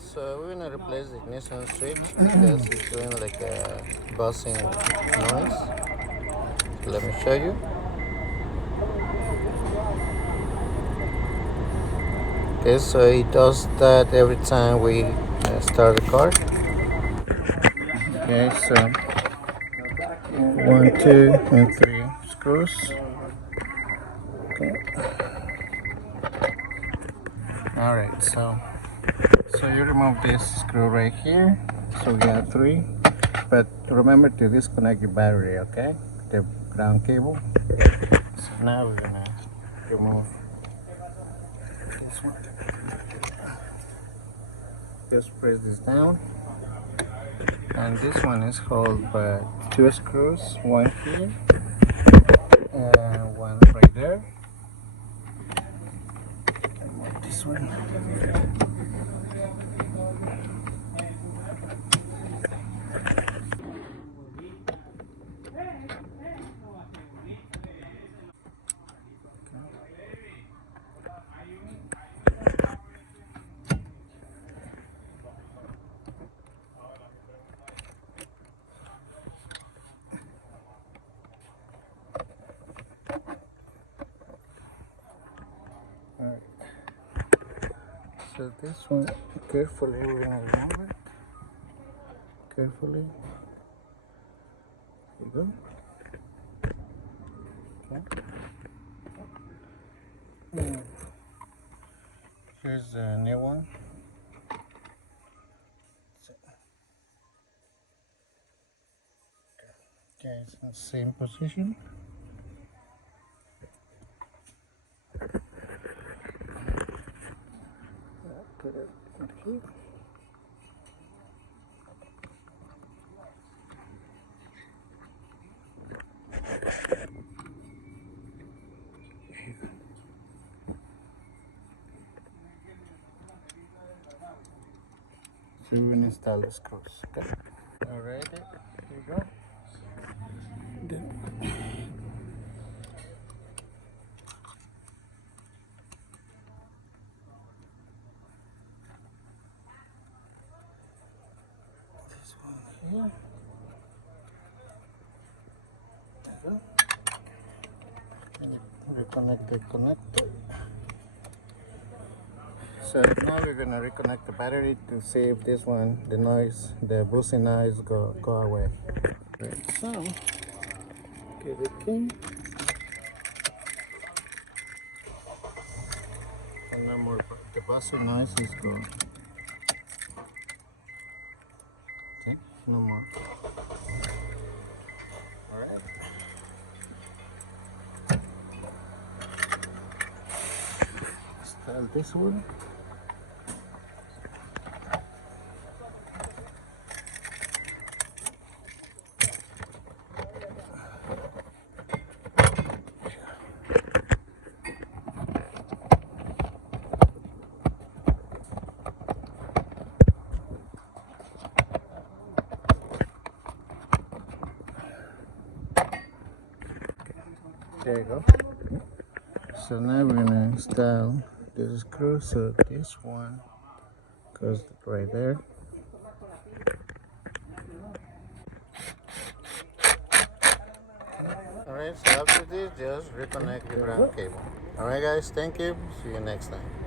So we're gonna replace the ignition switch because it's doing like a buzzing noise. So let me show you. Okay, so it does that every time we start the car. Okay, so 1, 2, and 3 screws. Okay. All right, so you remove this screw right here. So we got 3, but remember to disconnect your battery, okay? The ground cable. So now we're gonna remove this one. Just press this down, and this one is held by 2 screws, one here and one right there. And this one. Alright. So this one, carefully we're gonna remove it. Carefully. There you go. Okay. Here's a new one. Okay, it's in the same position. Put it in here. So we install the screws. Okay. Alright, here you go. Then this one here. There you go. And you reconnect the connector. So now we're gonna reconnect the battery to see if this one, the noise, the buzzing noise go away. Right, so give it key. And no more, the buzzing noise is gone. Okay, no more. Alright. Install this one. There you go. So now we're gonna install this screw. So this one goes right there. Alright, so after this, just reconnect the ground cable. Alright guys, thank you. See you next time.